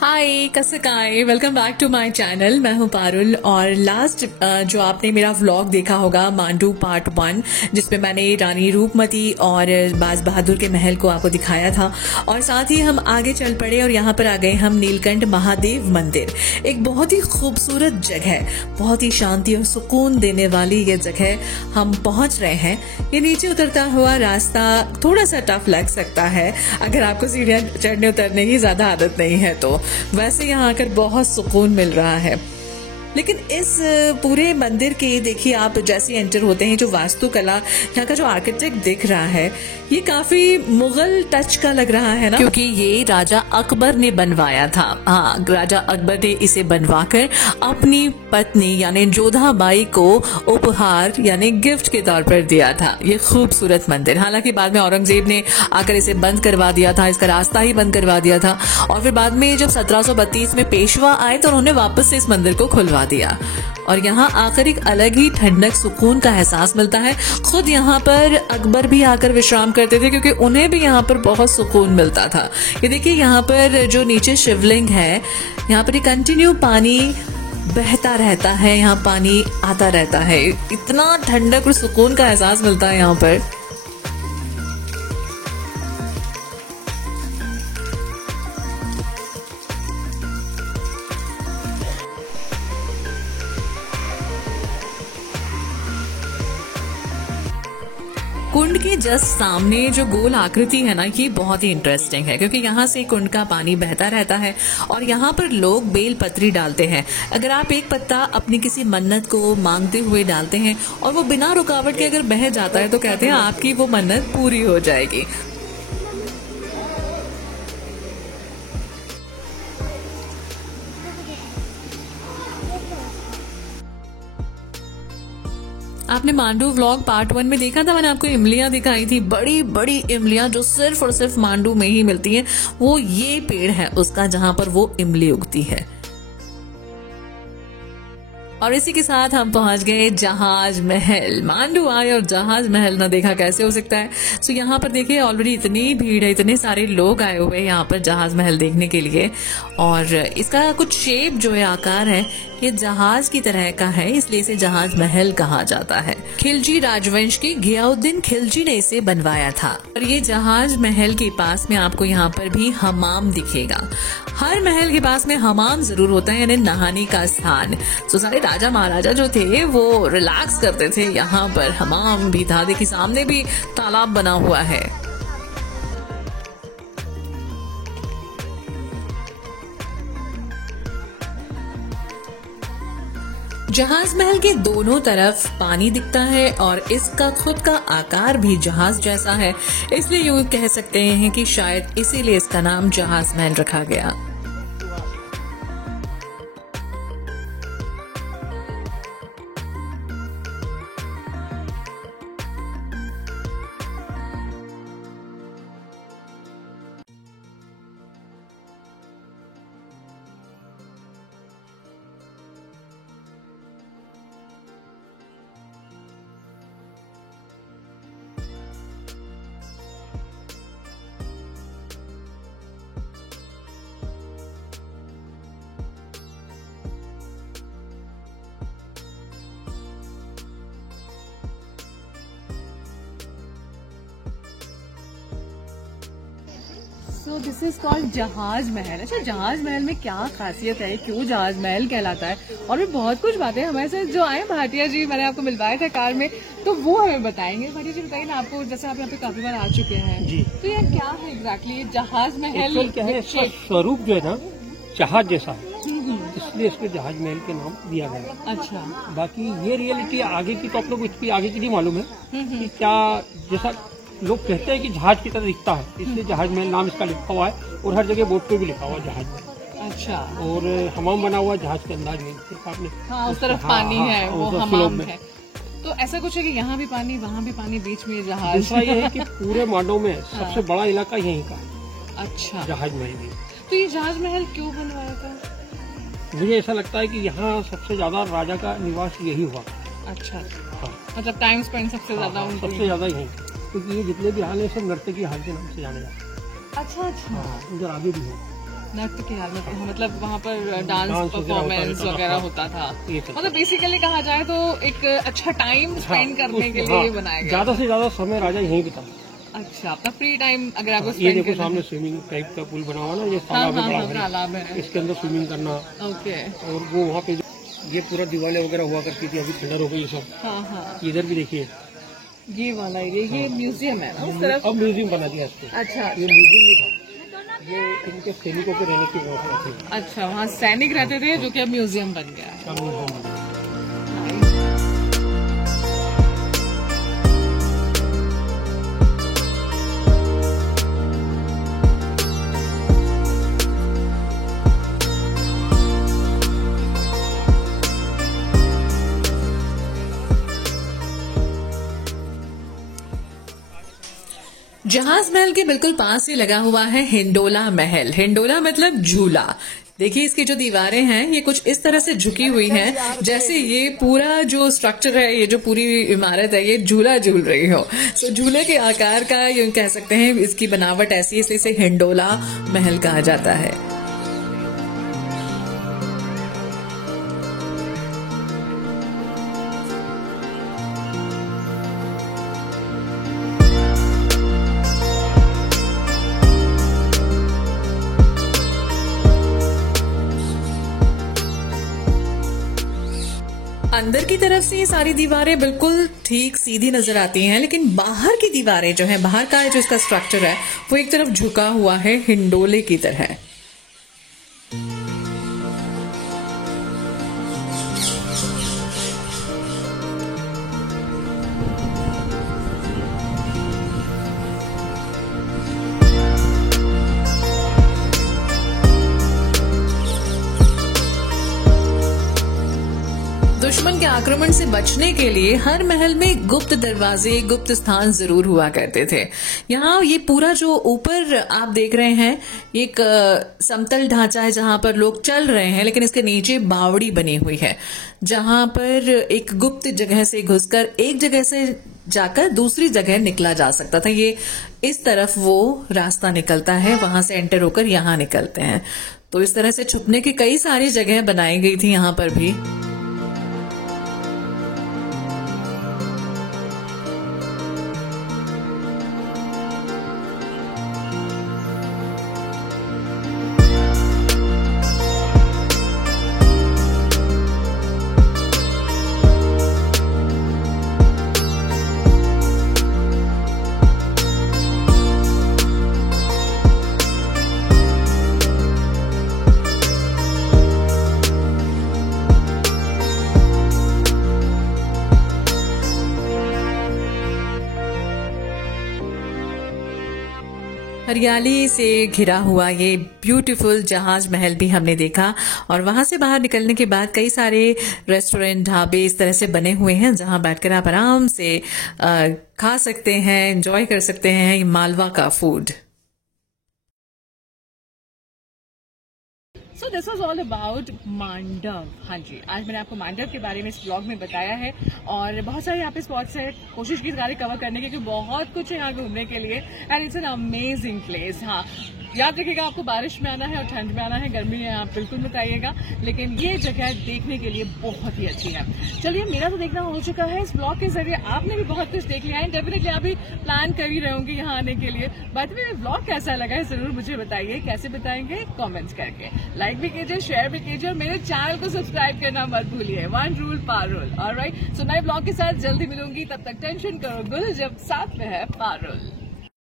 हाय कसकाय, welcome back to my channel. मैं हूं पारुल और लास्ट जो आपने मेरा व्लॉग देखा होगा मांडू पार्ट 1, जिसमें मैंने रानी रूपमती और बाज बहादुर के महल को आपको दिखाया था और साथ ही हम आगे चल पड़े और यहाँ पर आ गए हम नीलकंठ महादेव मंदिर। एक बहुत ही खूबसूरत जगह, बहुत ही शांति और सुकून देने वाली ये जगह हम पहुंच रहे हैं। ये नीचे उतरता हुआ रास्ता थोड़ा सा टफ लग सकता है अगर आपको सीढ़ियां चढ़ने उतरने की ज्यादा आदत नहीं है तो। वैसे यहाँ आकर बहुत सुकून मिल रहा है, लेकिन इस पूरे मंदिर के देखिए आप जैसे एंटर होते हैं, जो वास्तुकला यहाँ का जो आर्किटेक्ट दिख रहा है ये काफी मुगल टच का लग रहा है ना, क्योंकि ये राजा अकबर ने बनवाया था। हाँ, राजा अकबर ने इसे बनवाकर अपनी पत्नी यानी जोधाबाई को उपहार यानी गिफ्ट के तौर पर दिया था ये खूबसूरत मंदिर। हालांकि बाद में औरंगजेब ने आकर इसे बंद करवा दिया था, इसका रास्ता ही बंद करवा दिया था और फिर बाद में जब 1732 में पेशवा आए तो उन्होंने वापस से इस मंदिर को खुलवा दिया और यहाँ आकर एक अलग ही ठंडक सुकून का एहसास मिलता है। खुद यहाँ पर अकबर भी आकर विश्राम करते थे क्योंकि उन्हें भी यहाँ पर बहुत सुकून मिलता था। ये देखिए यहाँ पर जो नीचे शिवलिंग है, यहाँ पर कंटिन्यू पानी बहता रहता है, यहाँ पानी आता रहता है, इतना ठंडक और सुकून का एहसास मिलता है यहाँ पर। कुंड के जस्ट सामने जो गोल आकृति है ना, ये बहुत ही इंटरेस्टिंग है क्योंकि यहाँ से कुंड का पानी बहता रहता है और यहाँ पर लोग बेल पत्री डालते हैं। अगर आप एक पत्ता अपनी किसी मन्नत को मांगते हुए डालते हैं और वो बिना रुकावट के अगर बह जाता है तो कहते हैं आपकी वो मन्नत पूरी हो जाएगी। आपने मांडू व्लॉग पार्ट 1 में देखा था, मैंने आपको इमलियां दिखाई थी, बड़ी बड़ी इमलियां जो सिर्फ और सिर्फ मांडू में ही मिलती हैं। वो ये पेड़ है उसका जहां पर वो इमली उगती है। और इसी के साथ हम पहुंच गए जहाज महल। मांडू आए और जहाज महल ना देखा कैसे हो सकता है। सो यहाँ पर देखिए ऑलरेडी इतनी भीड़ है, इतने सारे लोग आए हुए हैं यहाँ पर जहाज महल देखने के लिए और इसका कुछ शेप जो है, आकार है, ये जहाज की तरह का है, इसलिए इसे जहाज महल कहा जाता है। खिलजी राजवंश के घियाउद्दीन खिलजी ने इसे बनवाया था और ये जहाज महल के पास में आपको यहाँ पर भी हमाम दिखेगा। हर महल के पास में हमाम जरूर होता है, यानी नहाने का स्थान। तो सारे राजा महाराजा जो थे वो रिलैक्स करते थे, यहाँ पर हमाम भी था। देखिए सामने भी तालाब बना हुआ है। जहाज महल के दोनों तरफ पानी दिखता है और इसका खुद का आकार भी जहाज जैसा है, इसलिए यूं कह सकते हैं कि शायद इसीलिए इसका नाम जहाज महल रखा गया। सो दिस इज कॉल्ड जहाज महल। अच्छा, जहाज महल में क्या खासियत है, क्यों जहाज महल कहलाता है, और भी बहुत कुछ बातें हमारे साथ जो आए भाटिया जी, मैंने आपको मिलवाया था कार में, तो वो हमें बताएंगे। भाटिया जी बताइए ना, आपको जैसे आप यहाँ पे काफी बार आ चुके हैं जी, तो ये क्या है एग्जैक्टली जहाज महल? क्या है, इसका स्वरूप जो है ना जहाज जैसा है, इसलिए इसको जहाज महल के नाम दिया गया। अच्छा, बाकी ये रियलिटी आगे की तो आप लोग इसकी आगे की नहीं मालूम है कि क्या, जैसा लोग कहते हैं कि जहाज की तरह दिखता है, इसलिए जहाज महल नाम इसका लिखा हुआ है और हर जगह बोर्ड पे भी लिखा हुआ है जहाज महल। अच्छा, और हमाम बना हुआ है जहाज के अंदाज में, सिर्फ आपने उस तरफ पानी है, वो हमाम है। तो ऐसा कुछ है कि यहाँ भी पानी, वहाँ भी पानी, बीच में जहाज। दूसरा ये है कि पूरे मांडव में सबसे बड़ा इलाका यहीं का है। अच्छा, जहाज महल में। तो ये जहाज महल क्यों बनवाया था? मुझे ऐसा लगता है कि यहाँ सबसे ज्यादा राजा का निवास यही हुआ। अच्छा, मतलब टाइम स्पेंड सबसे ज्यादा, सबसे ज्यादा यही, क्योंकि ये जितने भी हाल है सब नर्तकी हाल के नाम से जाने जाते हैं। अच्छा अच्छा, उधर आगे भी है। नृत्य के हाल में, मतलब वहाँ पर डांस परफॉर्मेंस वगैरह होता था। मतलब बेसिकली कहा जाए तो एक अच्छा टाइम स्पेंड करने के लिए बनाया गया। ज्यादा से ज्यादा समय राजा यहीं बिता। अच्छा, अपना फ्री टाइम अगर आपको ये देखो सामने स्विमिंग टाइप का पुल बना हुआ ना, ये तालाब है, इसके अंदर स्विमिंग करना। ओके। और वो वहाँ पे ये पूरा दीवारें वगैरह हुआ करती थी, अभी खंडर हो गई सब। हाँ। इधर भी देखिए ये वाला एरिया, ये म्यूजियम है उस तरफ। अब म्यूजियम बना दिया इसको। अच्छा, ये म्यूजियम नहीं था, ये इनके सैनिकों के रहने की व्यवस्था थी। अच्छा, वहाँ सैनिक रहते थे जो कि अब म्यूजियम बन गया। जहाज महल के बिल्कुल पास ही लगा हुआ है हिंडोला महल। हिंडोला मतलब झूला। देखिए इसकी जो दीवारें हैं ये कुछ इस तरह से झुकी हुई हैं जैसे ये पूरा जो स्ट्रक्चर है, ये जो पूरी इमारत है, ये झूला झूल रही हो। तो झूले के आकार का ये कह सकते हैं, इसकी बनावट ऐसी है, इसलिए इसे हिंडोला महल कहा जाता है। अंदर की तरफ से ये सारी दीवारें बिल्कुल ठीक सीधी नजर आती हैं, लेकिन बाहर की दीवारें जो है, बाहर का जो इसका स्ट्रक्चर है वो एक तरफ झुका हुआ है हिंडोले की तरह। दुश्मन के आक्रमण से बचने के लिए हर महल में गुप्त दरवाजे, गुप्त स्थान जरूर हुआ करते थे। यहाँ ये पूरा जो ऊपर आप देख रहे हैं, एक समतल ढांचा है जहां पर लोग चल रहे हैं, लेकिन इसके नीचे बावड़ी बनी हुई है जहां पर एक गुप्त जगह से घुसकर एक जगह से जाकर दूसरी जगह निकला जा सकता था। ये इस तरफ वो रास्ता निकलता है, वहां से एंटर होकर यहाँ निकलते हैं। तो इस तरह से छुपने की कई सारी जगह बनाई गई थी यहाँ पर भी। हरियाली से घिरा हुआ ये ब्यूटीफुल जहाज महल भी हमने देखा, और वहां से बाहर निकलने के बाद कई सारे रेस्टोरेंट, ढाबे इस तरह से बने हुए हैं जहां बैठकर आप आराम से खा सकते हैं, एंजॉय कर सकते हैं मालवा का food. So this was all about Mandav. हाँ जी, आज मैंने आपको मांडव के बारे में इस ब्लॉग में बताया है, और बहुत सारे यहाँ पे स्पॉट्स है, कोशिश की सारे कवर करने की, क्योंकि बहुत कुछ है यहाँ घूमने के लिए, and it's an amazing place. हाँ, याद रखिएगा आपको बारिश में आना है और ठंड में आना है, गर्मी में आप बिल्कुल मत आइएगा, लेकिन ये जगह देखने के लिए बहुत ही अच्छी है। चलिए, मेरा तो देखना हो चुका है इस ब्लॉग के जरिए, आपने भी बहुत कुछ देख लिया है, डेफिनेटली आप भी प्लान कर ही रहे होंगे यहाँ आने के लिए। बात में ब्लॉग कैसा लगा है जरूर मुझे बताइए, कैसे बताएंगे कॉमेंट्स करके, लाइक भी कीजिए, शेयर भी कीजिए, और मेरे चैनल को सब्सक्राइब करना मत भूलिए। One rule Parul. ऑलराइट, सो नए ब्लॉग के साथ जल्दी मिलूंगी, तब तक टेंशन करो गुल जब साथ में है पारुल।